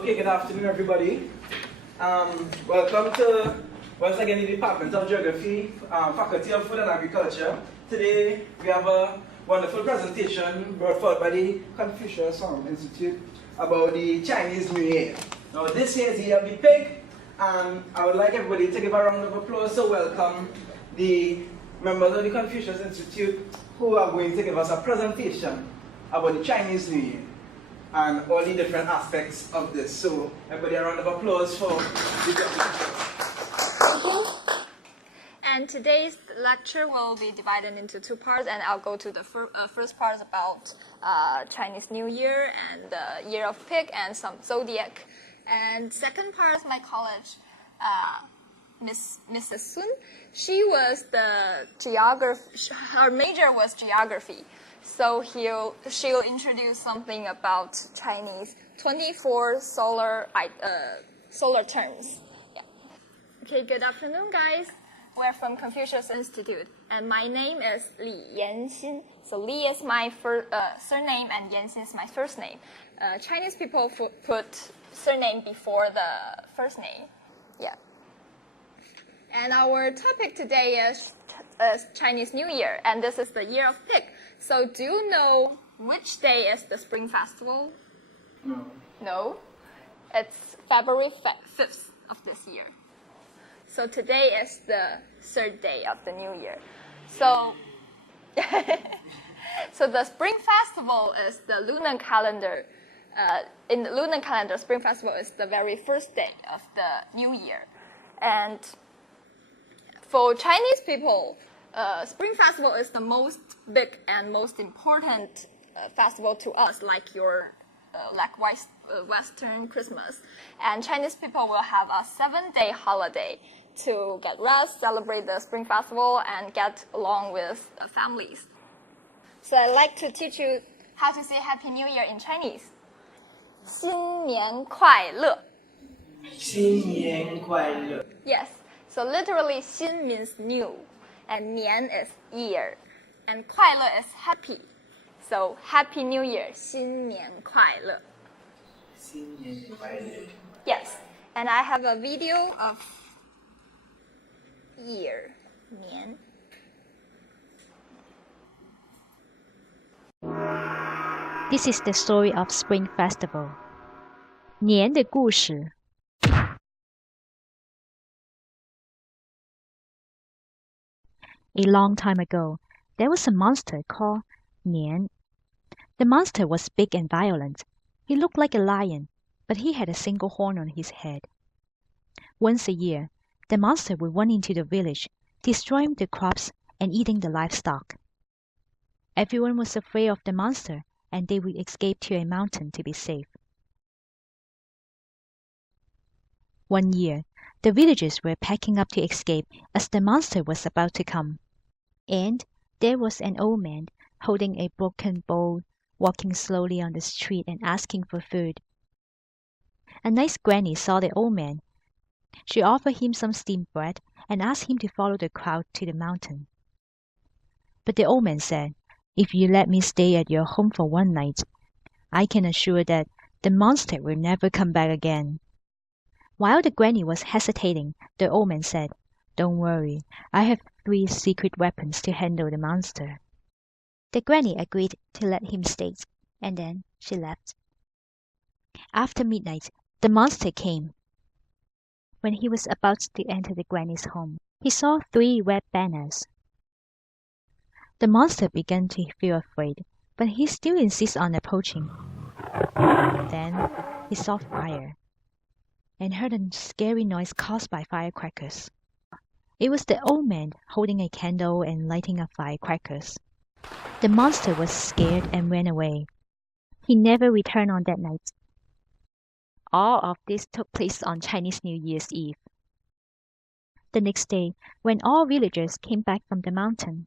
Okay, good afternoon, everybody. Welcome to, once again, the Department of Geography, Faculty of Food and Agriculture. Today, we have a wonderful presentation brought forth by the Confucius Institute about the Chinese New Year. Now, this year is the year of the pig, and I would like everybody to give a round of applause to welcome the members of the Confucius Institute who are going to give us a presentation about the Chinese New Year and all the different aspects of this. So, everybody, a round of applause for the And today's lecture will be divided into two parts, and I'll go to the first part about Chinese New Year and the Year of Pig and some Zodiac. And second part is my college, Mrs. Sun. She was the her major was geography. So she'll introduce something about Chinese 24 solar terms. Yeah. Okay, good afternoon, guys. We're from Confucius Institute, and my name is Li Yanxin. So Li is my surname, and Yanxin is my first name. Chinese people put surname before the first name. Yeah. And our topic today is Chinese New Year, and this is the Year of Pig. So do you know which day is the Spring Festival? No. No? It's February 5th of this year. So today is the third day of the New Year. So, so the Spring Festival is the lunar calendar. In the lunar calendar, Spring Festival is the very first day of the New Year. And for Chinese people, Spring Festival is the most big and most important festival to us, like your Western Christmas. And Chinese people will have a 7-day holiday to get rest, celebrate the Spring Festival, and get along with families. So I'd like to teach you how to say Happy New Year in Chinese. 新年快乐. 新年快乐. Yes. So literally, 新 means new, and 年 is year, and 快乐 is happy. So Happy New Year, 新年快乐. 新年快乐. Yes, and I have a video of year, 年. This is the story of Spring Festival. 年的故事. A long time ago, there was a monster called Nian. The monster was big and violent. He looked like a lion, but he had a single horn on his head. Once a year, the monster would run into the village, destroying the crops and eating the livestock. Everyone was afraid of the monster, and they would escape to a mountain to be safe. One year, the villagers were packing up to escape as the monster was about to come. And there was an old man holding a broken bowl, walking slowly on the street and asking for food. A nice granny saw the old man. She offered him some steamed bread and asked him to follow the crowd to the mountain. But the old man said, "If you let me stay at your home for one night, I can assure that the monster will never come back again." While the granny was hesitating, the old man said, "Don't worry, I have 3 secret weapons to handle the monster." The granny agreed to let him stay, and then she left. After midnight, the monster came. When he was about to enter the granny's home, he saw 3 red banners. The monster began to feel afraid, but he still insisted on approaching. Then he saw fire and heard a scary noise caused by firecrackers. It was the old man holding a candle and lighting up firecrackers. The monster was scared and ran away. He never returned on that night. All of this took place on Chinese New Year's Eve. The next day, when all villagers came back from the mountain,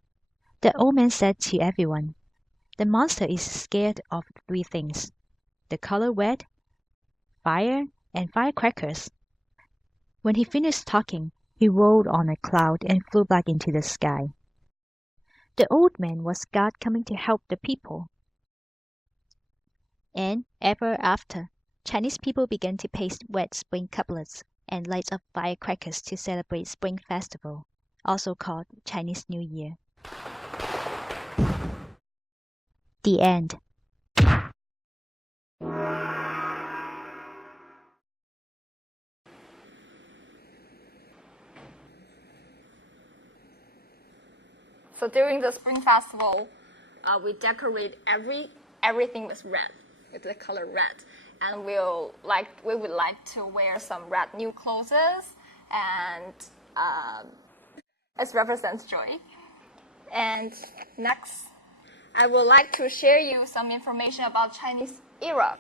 the old man said to everyone, "The monster is scared of 3 things: the color red, fire, and firecrackers." When he finished talking, he rolled on a cloud and flew back into the sky. The old man was God coming to help the people. And ever after, Chinese people began to paste wet spring couplets and light up firecrackers to celebrate Spring Festival, also called Chinese New Year. The end. So during the Spring Festival, we decorate everything with red, with the color red, and we would like to wear some red new clothes, and it represents joy. And next, I would like to share you some information about Chinese era.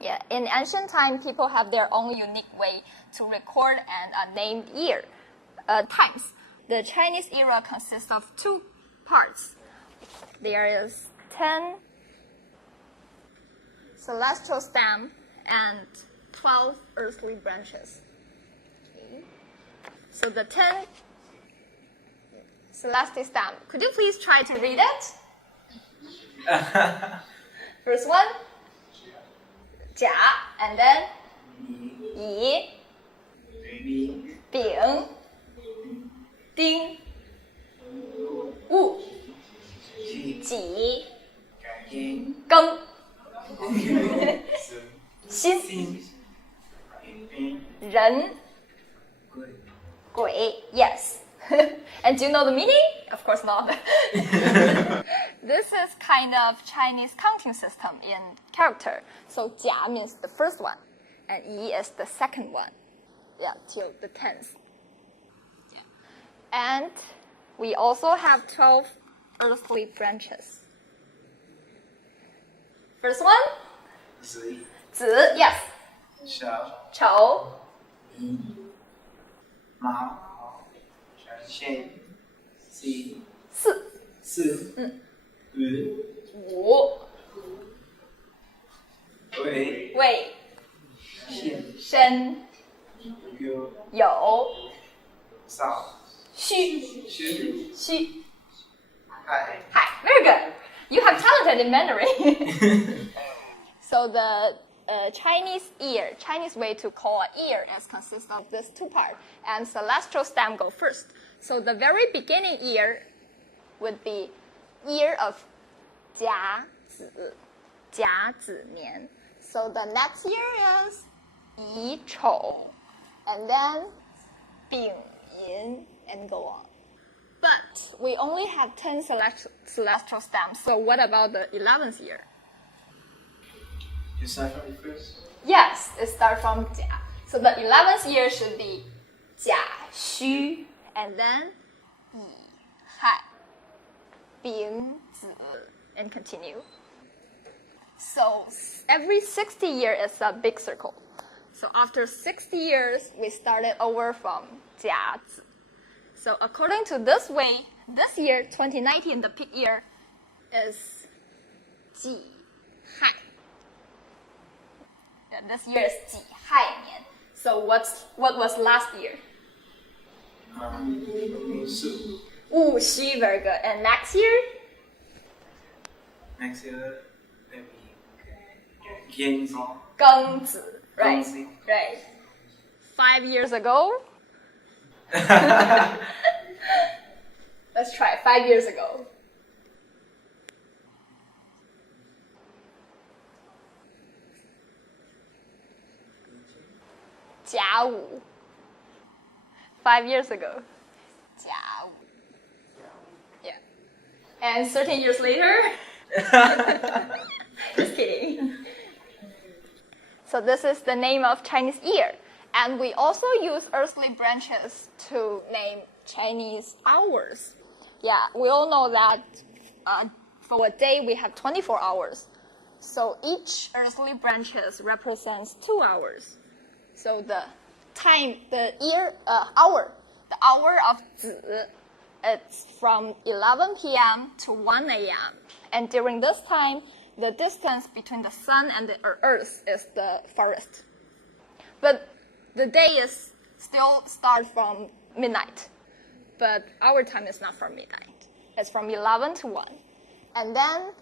Yeah, in ancient time, people have their own unique way to record and name times. The Chinese era consists of two parts. There is 10 celestial stems and 12 earthly branches. Okay. So the 10 celestial stems, could you please try to read it? First one, 甲, and then 乙, 丙, 丁, 戊, 己, 庚, 辛, 壬, 癸, yes. And do you know the meaning? Of course not. This is kind of Chinese counting system in character. So 甲 means the first one, and 乙 is the second one. Yeah, till the 10th. Yeah. And we also have 12 earthly branches. First one? 子, yes. 丑, 巳, 午, 未, 申, 酉, 戌. Hi, very good. You have talented in Mandarin. So the Chinese way to call a year consists of these two parts, and celestial stem go first. So the very beginning year would be year of 甲子年. So the next year is 乙丑, and then 丙寅, and go on. But we only have 10 celestial stems, so what about the 11th year? You start from the first? Yes, it starts from 甲. So the 11th year should be 甲戌, and then 乙亥, 丙子, and continue. So every 60 years is a big circle. So after 60 years, we started over from 甲子. So according to this way, this year, 2019, the peak year is 己亥. Yeah, this year is 己亥年. So what was last year? 戊戌, very good. And next year? Next year, maybe 庚子. 庚子, right? Right. 5 years ago? Let's try 5 years ago. 甲午. 5 years ago. 甲午. Yeah. And 13 years later? Just kidding. So this is the name of Chinese year. And we also use earthly branches to name Chinese hours. Yeah, we all know that for a day we have 24 hours. So each earthly branches represents 2 hours. So the hour of 子, it's from 11 p.m. to 1 a.m. And during this time, the distance between the sun and the earth is the farthest. But the day is still start from midnight. But our time is not from midnight. It's from 11 to 1. And then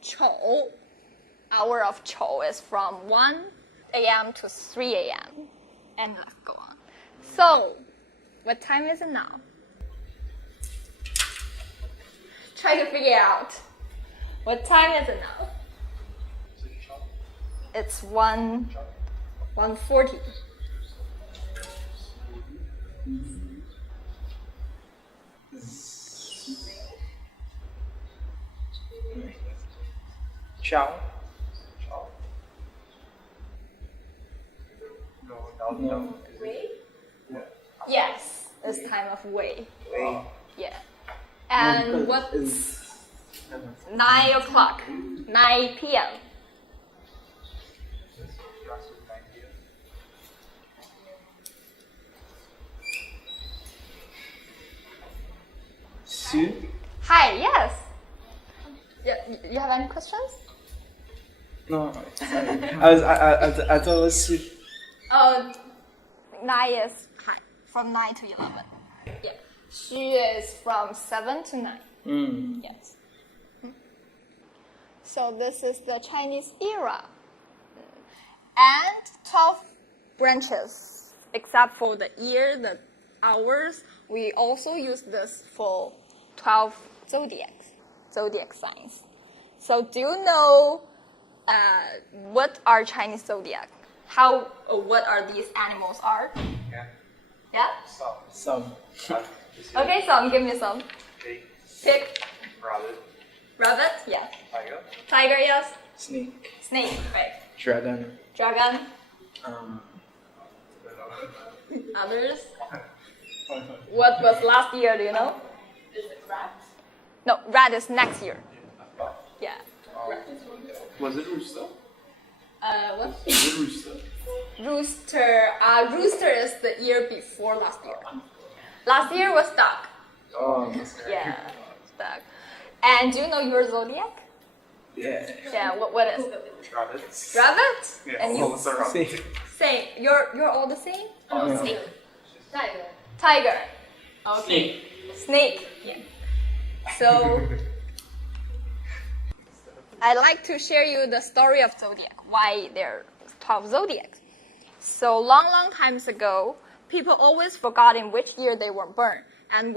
丑, hour of 丑 is from 1 a.m. to 3 a.m. And let's go on. So, what time is it now? Try to figure out. What time is it now? It's 1:40. Ciao. No. Wei? Yes, it's time of Wei. Wei. Yeah. And what is 9 o'clock, 9 p.m. Sue? Hi, yes. Yeah, you have any questions? No, sorry. I thought it was Sue. Oh, 9 is hi, from 9 to 11. Yeah. She is from 7 to 9. Yes. So this is the Chinese era. And 12 branches, except for the year, the hours. We also use this for 12 zodiac signs. So do you know what are Chinese zodiac? What are these animals are? Yeah? Some. Okay, some. Give me some. Pig. Rabbit. Yeah. Tiger. Yes. Snake. Snake. Right. Dragon. Dragon. Others. What was last year? Do you know? Is it rat? No, rat is next year. Yeah. Was it rooster? What? Was it rooster? Rooster. Rooster is the year before last year. Last year was duck. Oh. Yeah, duck. And do you know your zodiac? Yeah. Yeah. What is? Rabbits. Rabbit. Yeah, And all you? the rabbits. Same. Same. You're all the same. Yeah. Snake. Tiger. Tiger. Okay. Snake. Yeah. So I'd like to share you the story of zodiac. Why there are 12 zodiacs. So long times ago, people always forgot in which year they were born and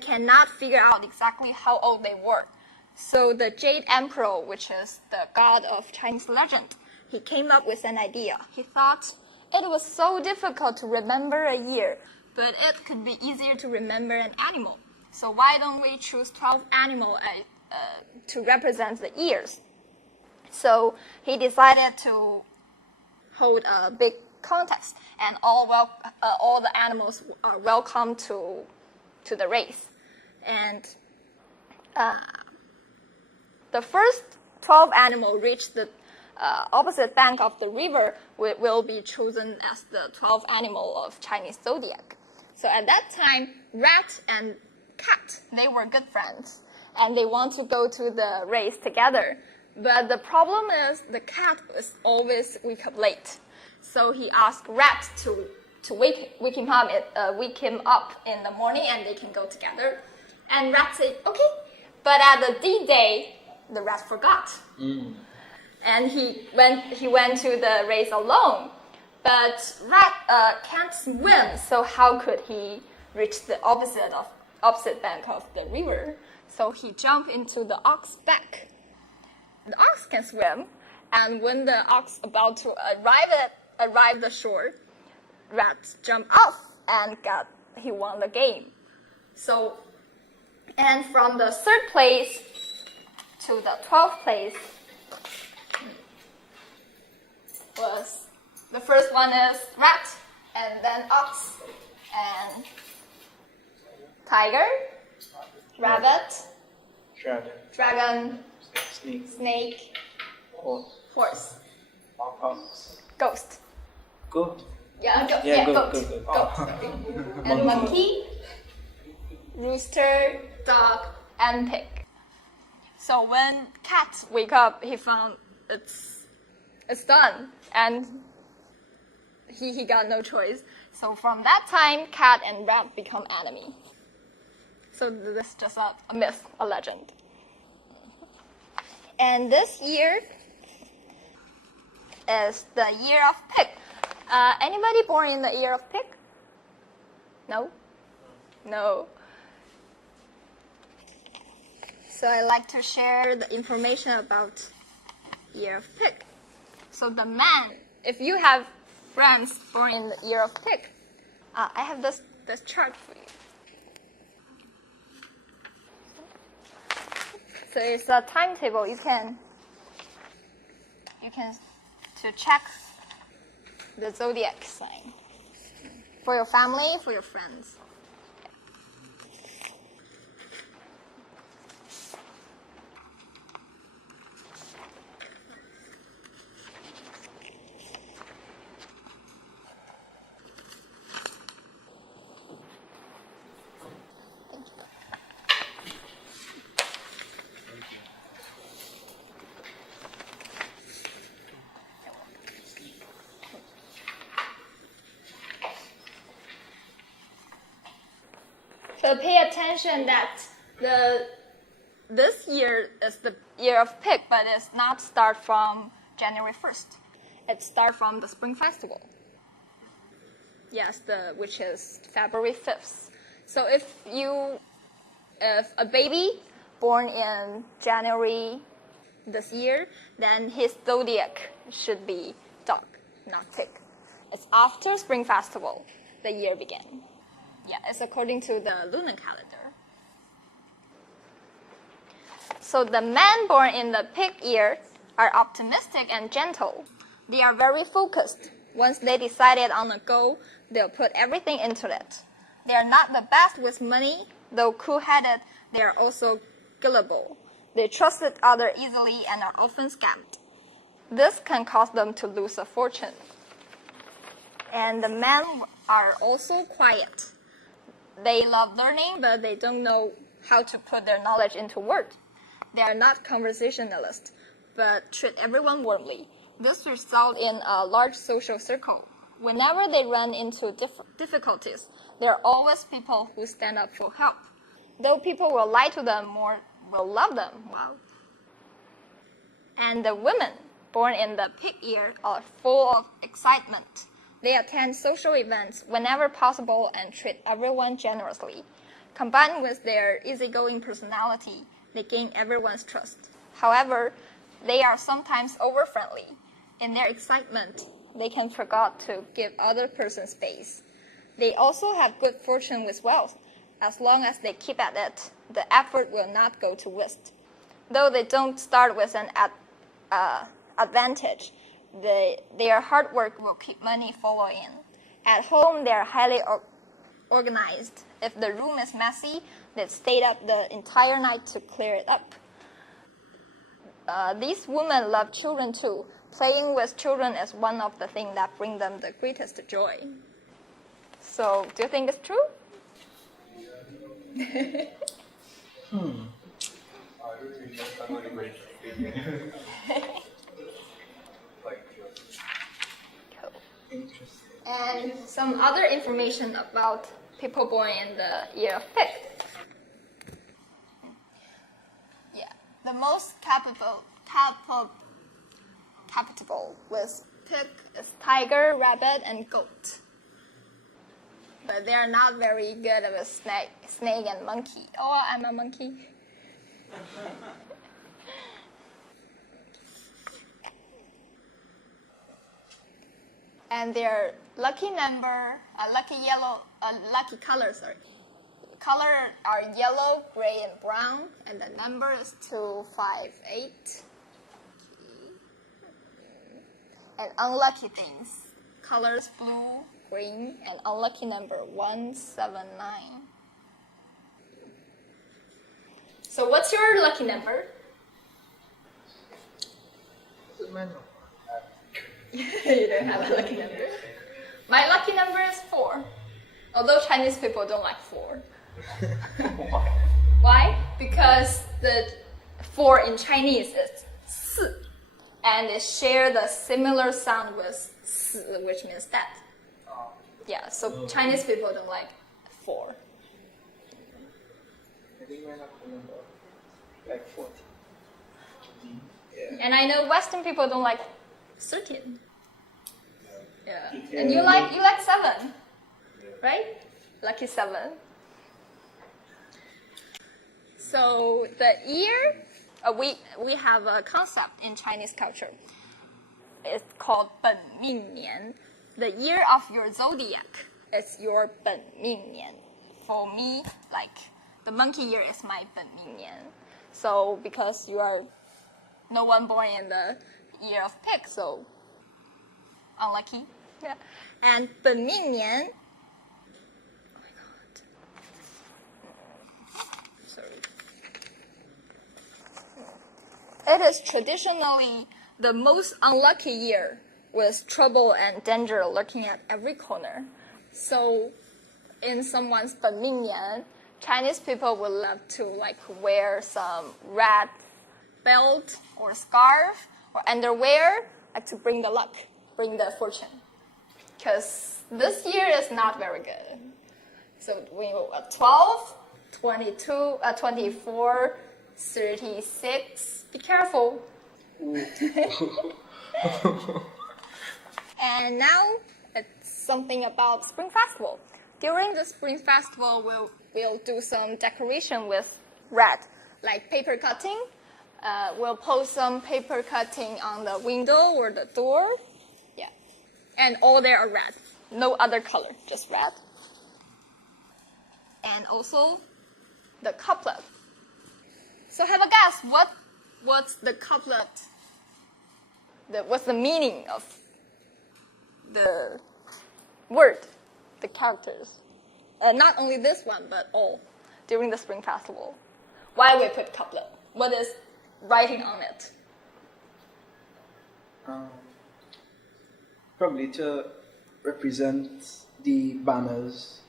cannot figure out exactly how old they were. So the Jade Emperor, which is the god of Chinese legend, he came up with an idea. He thought it was so difficult to remember a year, but it could be easier to remember an animal. So why don't we choose 12 animals to represent the years? So he decided to hold a big contest, and all the animals are welcome to the race. And the first 12 animals reach the opposite bank of the river will be chosen as the 12 animal of Chinese zodiac. So at that time, rat and cat, they were good friends, and they want to go to the race together. But the problem is the cat is always wake up late. So he asked rat to wake him up in the morning, and they can go together. And rat said, okay. But at the D-Day, the rat forgot. And he went to the race alone. But rat can't swim, so how could he reach the opposite bank of the river? So he jumped into the ox back. The ox can swim, and when the ox about to arrive the shore, rat jumped off and he won the game. So, and from the 3rd place to the 12th place was, the first one is rat, and then ox, and tiger, rabbit, dragon, snake, horse, ghost. Go. Yeah, goat. Oh. And monkey, rooster, dog, and pig. So when cat wake up, he found it's done, and he got no choice. So from that time, cat and rat become enemy. So this is just a myth, a legend. And this year, is the year of pig. Anybody born in the year of pig? No? No. So I like to share the information about year of pig. So the man, if you have friends born in the year of pig, I have this chart for you. So it's a timetable. You can to check the zodiac sign for your family, for your friends. So pay attention that this year is the year of pig, but it's not start from January 1st. It starts from the Spring Festival. Yes, which is February 5th. So if a baby born in January this year, then his zodiac should be dog, not pig. It's after Spring Festival, the year began. Yeah, it's according to the lunar calendar. So the men born in the pig year are optimistic and gentle. They are very focused. Once they decided on a goal, they'll put everything into it. They are not the best with money. Though cool-headed, they are also gullible. They trusted others easily and are often scammed. This can cause them to lose a fortune. And the men are also quiet. They love learning, but they don't know how to put their knowledge into words. They are not conversationalists, but treat everyone warmly. This results in a large social circle. Whenever they run into difficulties, there are always people who stand up for help. Though people will lie to them, more will love them. Wow. And the women born in the pig year are full of excitement. They attend social events whenever possible and treat everyone generously. Combined with their easygoing personality, they gain everyone's trust. However, they are sometimes over-friendly. In their excitement, they can forget to give other person space. They also have good fortune with wealth. As long as they keep at it, the effort will not go to waste. Though they don't start with an advantage, their hard work will keep money following. At home, they are highly organized. If the room is messy, they stayed up the entire night to clear it up. These women love children too. Playing with children is one of the things that bring them the greatest joy. So, do you think it's true? And some other information about people born in the year of pig. Yeah, the most capable with pig is tiger, rabbit, and goat. But they are not very good at snake and monkey. Oh, I'm a monkey. And their lucky colors are yellow, gray, and brown, and the number is 258. And unlucky things, colors blue, green, and unlucky number 179. So what's your lucky number? You don't have a lucky number? My lucky number is 4. Although Chinese people don't like 4. Why? Because the 4 in Chinese is 4. And they share the similar sound with 4, which means that. Yeah, so Chinese people don't like 4. I think my lucky number like 40. And I know Western people don't like 13. Yeah. And you like 7, right? Lucky 7. So the year, we have a concept in Chinese culture. It's called 本命年. The year of your zodiac is your 本命年. For me, like the monkey year is my 本命年. So because you are no one born in the year of pig, so unlucky. Yeah. And 本命年. Oh my god. Sorry. It is traditionally the most unlucky year with trouble and danger lurking at every corner. So in someone's 本命年, Chinese people would love to wear some red belt or scarf or underwear to bring the luck, bring the fortune. Because this year is not very good. So when you 12, 22, 24, 36, be careful. And now it's something about Spring Festival. During the Spring Festival, we'll do some decoration with red, like paper cutting. We'll post some paper cutting on the window or the door. Yeah. And all there are red. No other color, just red. And also the couplet. So have a guess, what's the couplet? What's the meaning of the word, the characters? Not only this one, but all during the Spring Festival. Why we put couplet? What is writing on it? Probably to represent the banners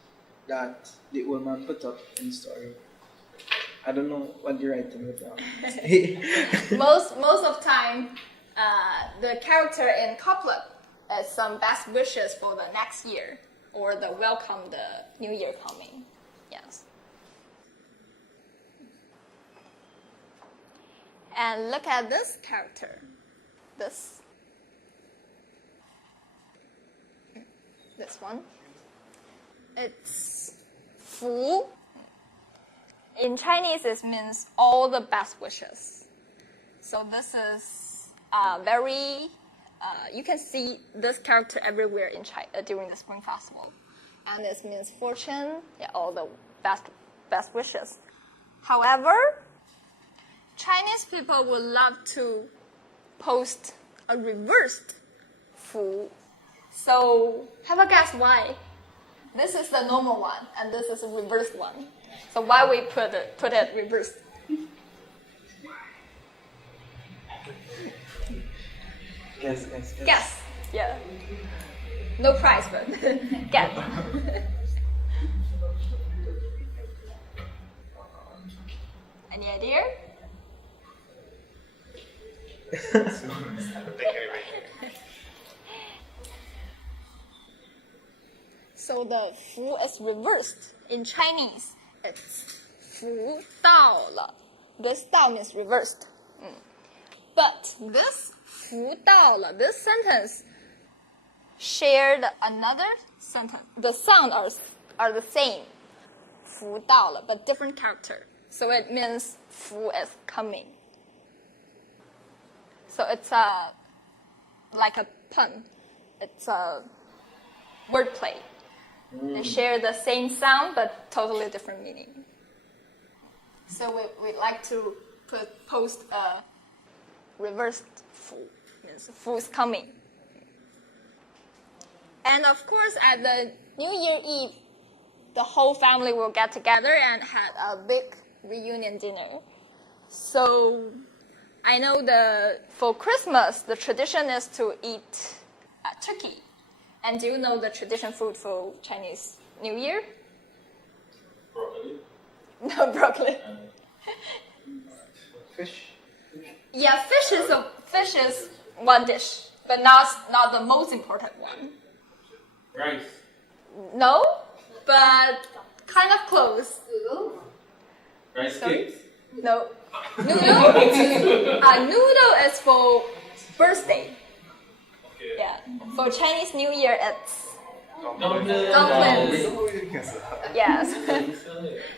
that the old man put up in the story. I don't know what you're writing with that. most of time, the character in couplet is some best wishes for the next year or the welcome the new year coming. Yes. And look at this character. This one. It's Fu. In Chinese, it means all the best wishes. So this is very, you can see this character everywhere in China during the Spring Festival. And this means fortune, all the best wishes. However, Chinese people would love to post a reversed Fu. So have a guess why? This is the normal one, and this is a reversed one. So why we put it reversed? Guess. Yeah. No prize, but guess. Any idea? So the 福 is reversed. In Chinese, it's 福到了. This 到 means reversed. But this 福到了, this sentence shared another sentence. The sound are the same. 福到了, but different character. So it means 福 is coming. So it's like a pun. It's a wordplay. They share the same sound, but totally different meaning. So we like to post a reversed 福, means 福 is coming. And of course, at the New Year Eve, the whole family will get together and have a big reunion dinner. So I know for Christmas, the tradition is to eat turkey. And do you know the tradition food for Chinese New Year? Broccoli. No, broccoli. Fish. Yeah, fish is one dish, but not the most important one. Rice. No, but kind of close. Rice cakes. No. Noodle? Noodle is for birthday. Okay. Yeah. For Chinese New Year, it's Dumplings. dumplings. Yes.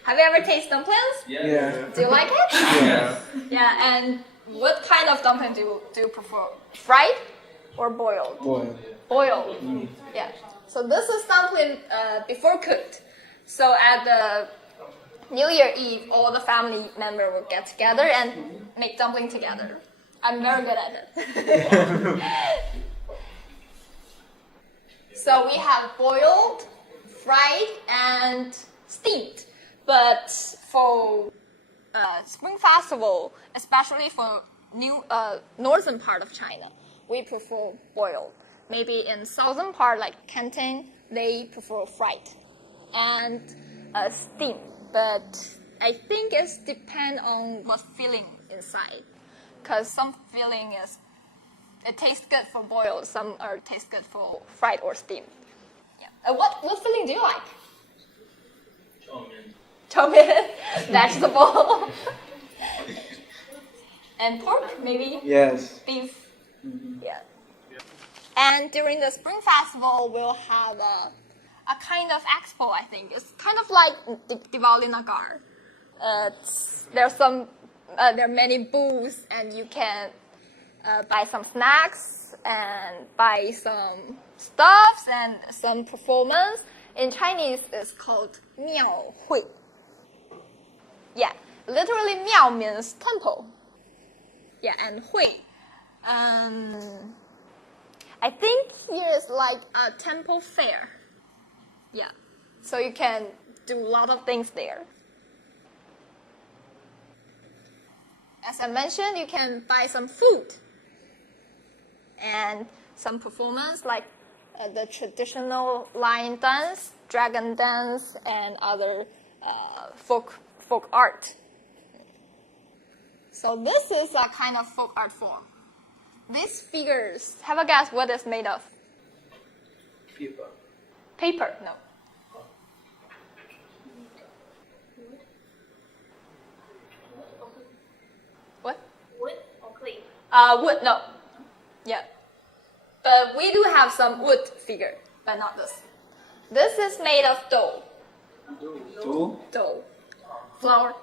Have you ever tasted dumplings? Yeah. Do you like it? Yes. Yeah. And what kind of dumpling do you prefer? Fried or boiled? Boy. Boiled. Yeah. So this is dumpling before cooked. So at the New Year Eve, all the family members will get together and make dumpling together. I'm very good at it. So we have boiled, fried, and steamed. But for Spring Festival, especially for northern part of China, we prefer boiled. Maybe in southern part like Canton, they prefer fried and steamed. But I think it depends on what filling inside, because some filling it tastes good for boiled, some taste good for fried or steamed. Yeah. What filling do you like? Chow mein, vegetable, and pork maybe. Yes. Beef. Yeah. And during the Spring Festival, we'll have a kind of expo, I think. It's kind of like Diwali Nagar. There are many booths, and you can buy some snacks and buy some stuffs and some performance. In Chinese, it's called Miao Hui. Yeah, literally Miao means temple. Yeah, and Hui. I think here is like a temple fair. Yeah, so you can do a lot of things there. As I mentioned, you can buy some food and some performance like the traditional lion dance, dragon dance, and other folk art. So this is a kind of folk art form. These figures, have a guess what it's made of? Paper. Paper, no. What? Wood or clay? Wood, no. Yeah. But we do have some wood figure, but not this. This is made of dough. Two. Dough. Flour.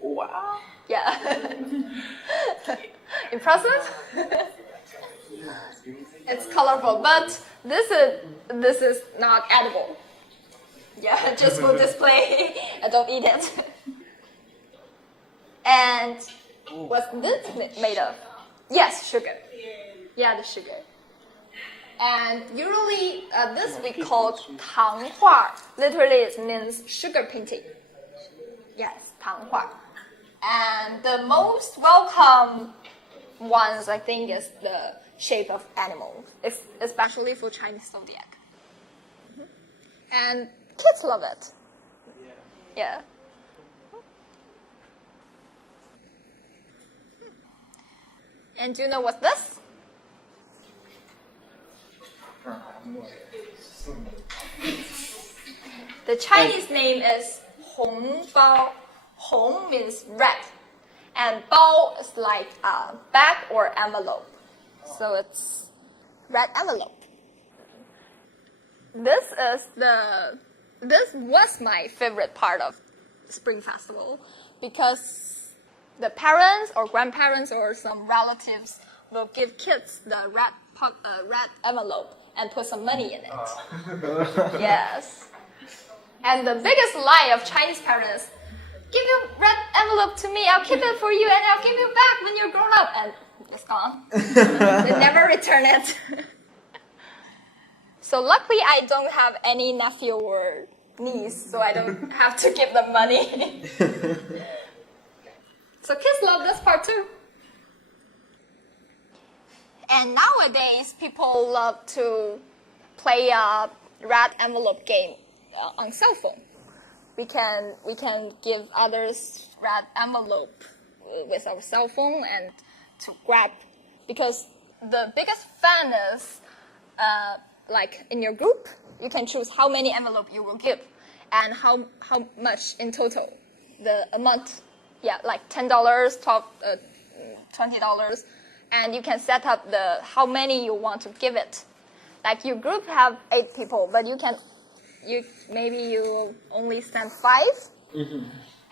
Wow. Yeah. Impressive? It's colorful, but this is not edible. Yeah, just for display. I don't eat it. And what's this made of? Yes, sugar. Yeah, the sugar. And usually this we call 糖画. Literally it means sugar painting. Yes, 糖画. And the most welcome ones, I think, is the shape of animals, especially for Chinese Zodiac. And kids love it. Yeah. And do you know what's this? The Chinese name is Hong Bao. Hong means red, and Bao is like a bag or envelope. So it's red envelope. This was my favorite part of Spring Festival, because the parents or grandparents or some relatives will give kids the red envelope and put some money in it. Yes. And the biggest lie of Chinese parents, give your red envelope to me, I'll keep it for you, and I'll give you back when you're grown up. And it's gone. They never return it. So luckily I don't have any nephew or niece, so I don't have to give them money. So kids love this part too. And nowadays people love to play a red envelope game on cell phone. We can give others red envelope with our cell phone and to grab, because the biggest fun is like in your group, you can choose how many envelope you will give and how much in total, the amount, like $10, $12, $20, and you can set up how many you want to give it. like your group have 8 people, but maybe you only send 5,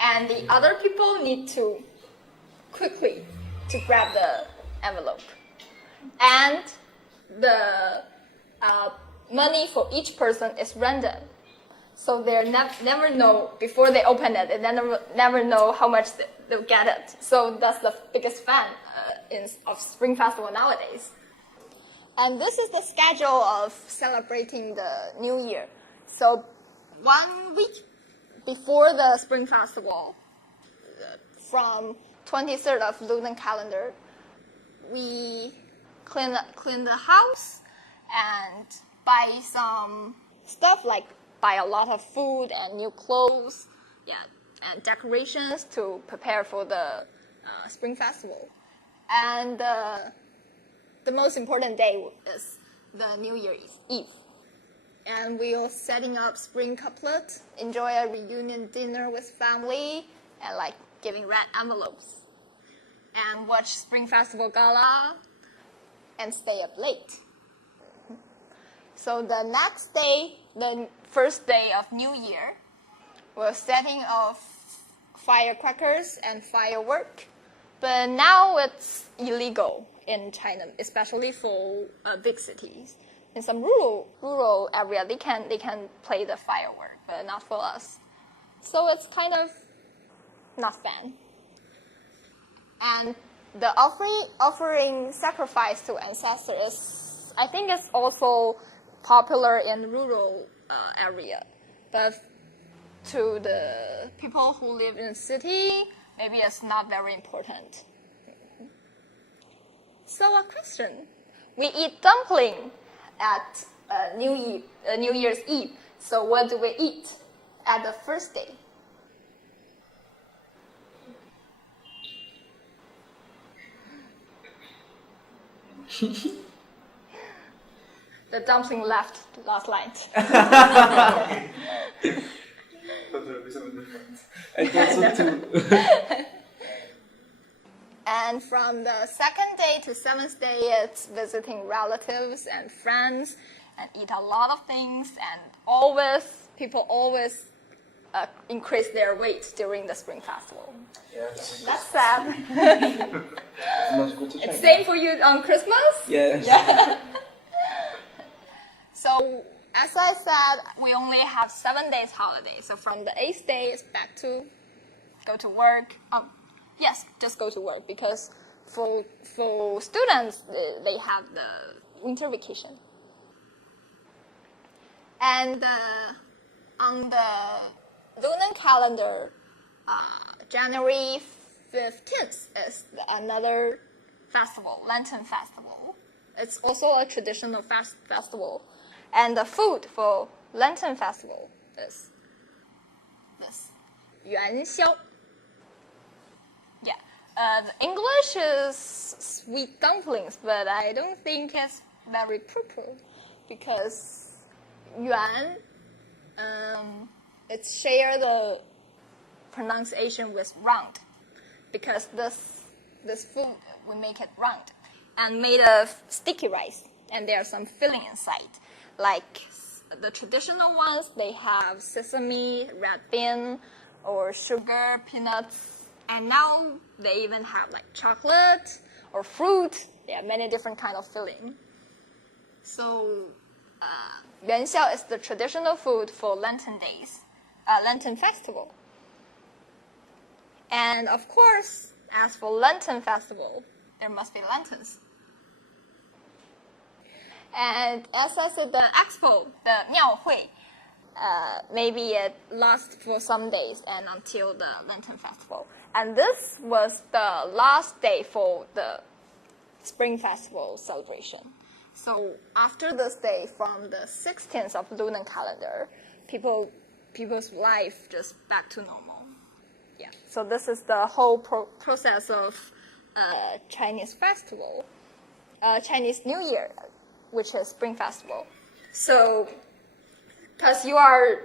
and the other people need to quickly to grab the envelope, and the money for each person is random. So they never know before they open it. They never know how much they'll get it. So that's the biggest fan of Spring Festival nowadays. And this is the schedule of celebrating the New Year. So 1 week before the Spring Festival, from 23rd of lunar calendar, we clean the house and buy some stuff like buy a lot of food and new clothes, and decorations to prepare for the Spring Festival. And the most important day is the New Year's Eve. And we are setting up spring couplet, enjoy a reunion dinner with family, and like giving red envelopes. And watch Spring Festival Gala, and stay up late. So the next day, the first day of New Year, we're setting off firecrackers and firework. But now it's illegal in China, especially for big cities. In some rural area, they can play the firework, but not for us. So it's kind of not fun. And the offering sacrifice to ancestors, I think it's also popular in rural area, but to the people who live in the city, maybe it's not very important. So a question: we eat dumpling at New Year's Eve. So what do we eat at the first day? The dumpling left last night. I thought so too. And from the second day to 7th day, it's visiting relatives and friends and eat a lot of things. And people always increase their weight during the Spring Festival. Yes. That's sad. It's It's same for you on Christmas? Yes. Yeah. So, as I said, we only have 7 days holiday. So from the 8th day, it's back to go to work. Yes, just go to work, because for students, they have the winter vacation. And on the lunar calendar, January 15th is another festival, Lantern Festival. It's also a traditional festival. And the food for Lantern Festival is this, 元宵. Yeah, the English is sweet dumplings, but I don't think it's very proper, because yuan, it's share the pronunciation with round, because this food, we make it round and made of sticky rice, and there's some filling inside. Like the traditional ones, they have sesame, red bean, or sugar, peanuts, and now they even have like chocolate or fruit. There are many different kind of filling. So, 元宵 is the traditional food for Lantern days, Lantern festival. And of course, as for Lantern festival, there must be lanterns. And as I said, the expo, the Miaohui, maybe it lasts for some days and until the Lantern Festival. And this was the last day for the Spring Festival celebration. So after this day, from the 16th of lunar calendar, people's life just back to normal. Yeah. So this is the whole process of Chinese festival, Chinese New Year, which is Spring Festival. So, because you are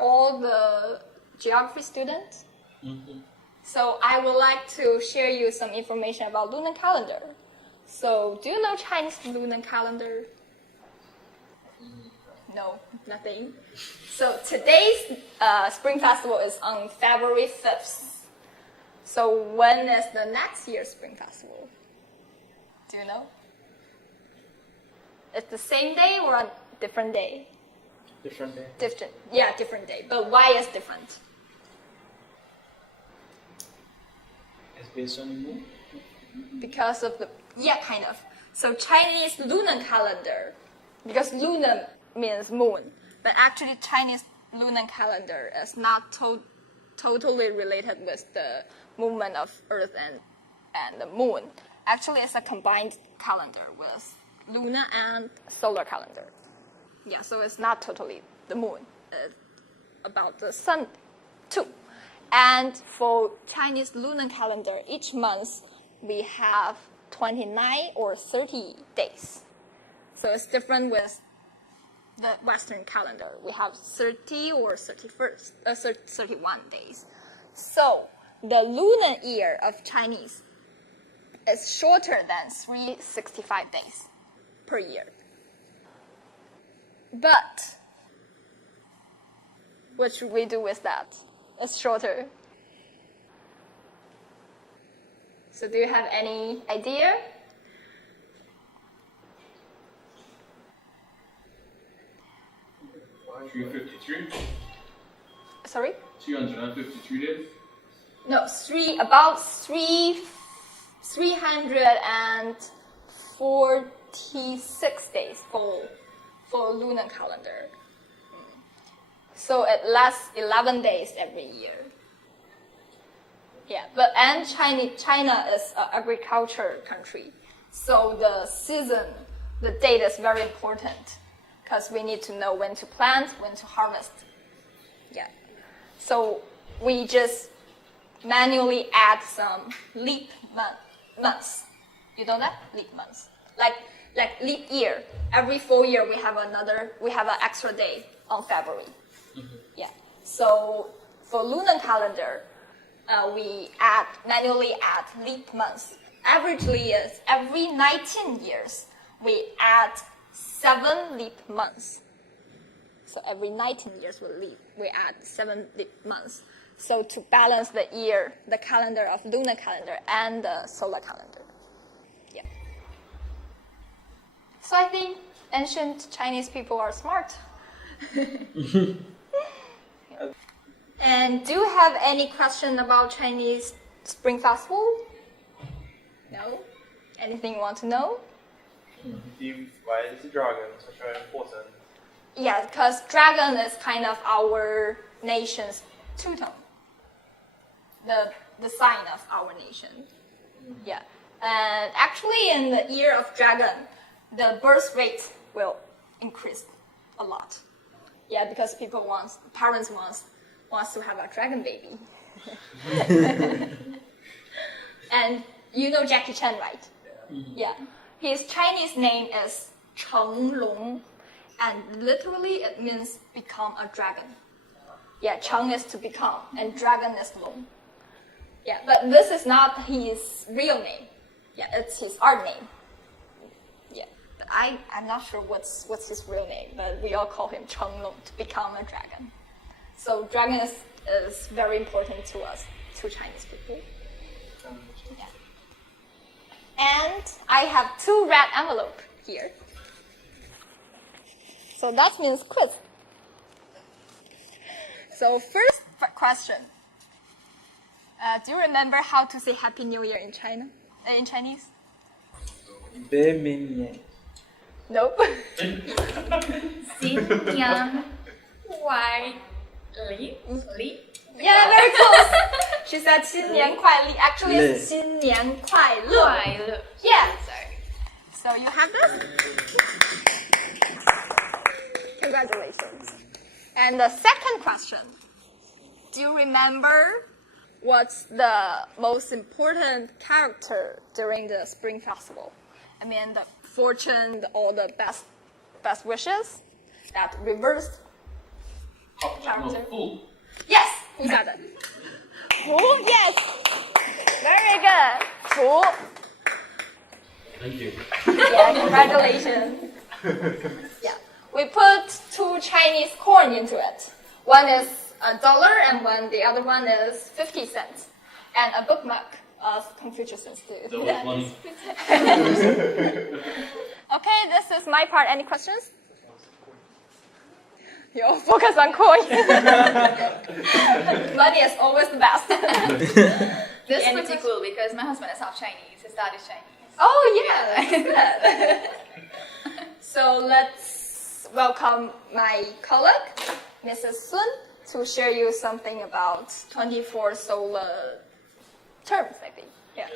all the geography students, so I would like to share you some information about lunar calendar. So, do you know Chinese lunar calendar? No, nothing. So today's Spring Festival is on February 5th. So when is the next year's Spring Festival? Do you know? It's the same day or a different day? Different day. Different day. But why is different? It's based on the moon. Because of kind of. So Chinese lunar calendar, because lunar means moon, but actually Chinese lunar calendar is not totally related with the movement of Earth and the moon. Actually, it's a combined calendar with lunar and solar calendar. Yeah, so it's not totally the moon. It's about the sun too. And for Chinese lunar calendar, each month we have 29 or 30 days. So it's different with the Western calendar. We have 30 or 31 days. So the lunar year of Chinese is shorter than 365 days per year. But what should we do with that? It's shorter. So do you have any idea? $353. Sorry? 353 days. No, 346 days for lunar calendar. So it lasts 11 days every year. Yeah, and China is an agriculture country, so the season, the date is very important because we need to know when to plant, when to harvest. Yeah, so we just manually add some leap months. You know that? Leap months, like leap year. Every 4 years we have an extra day on February. Yeah, so for lunar calendar, we manually add leap months. Averagely is every 19 years, we add 7 leap months. So every 19 years we add 7 leap months. So to balance the year, the calendar of lunar calendar and the solar calendar. Yeah. So I think ancient Chinese people are smart. And do you have any question about Chinese Spring Festival? No? Anything you want to know? Why is the dragon such very important? Yeah, because dragon is kind of our nation's totem. The sign of our nation. Yeah. And actually in the year of dragon, the birth rate will increase a lot. Yeah, because parents wants to have a dragon baby. And you know Jackie Chan, right? Yeah. His Chinese name is Cheng Long, and literally it means become a dragon. Yeah, Cheng is to become, and dragon is Long. Yeah, but this is not his real name. Yeah, it's his art name. Yeah, but I'm not sure what's his real name, but we all call him Cheng Long to become a dragon. So dragon is very important to us, to Chinese people. Yeah. And I have 2 red envelopes here. So that means quiz. So first question. Do you remember how to say Happy New Year in Chinese? Nope. 新年快乐. Yeah, very close. She said 新年快乐. Actually, it's 新年快乐. Yeah. Sorry. So you have this? Congratulations. And the second question. Do you remember what's the most important character during the Spring Festival? I mean, the fortune, all the best wishes, that reversed character. Fool. Yes, who said it? Fu, yes. Very good. Fu. Thank you. Yeah, congratulations. Yeah. we put 2 Chinese coin into it. One is $1 and the other one is 50 cents. And a bookmark of Confucius Institute. That was funny. Okay, this is my part. Any questions? You all focus on coin. Money is always the best. This is pretty cool because my husband is half Chinese. His dad is Chinese. Oh yeah. So let's welcome my colleague, Mrs. Sun, to share you something about 24 solar terms, I think. Yeah.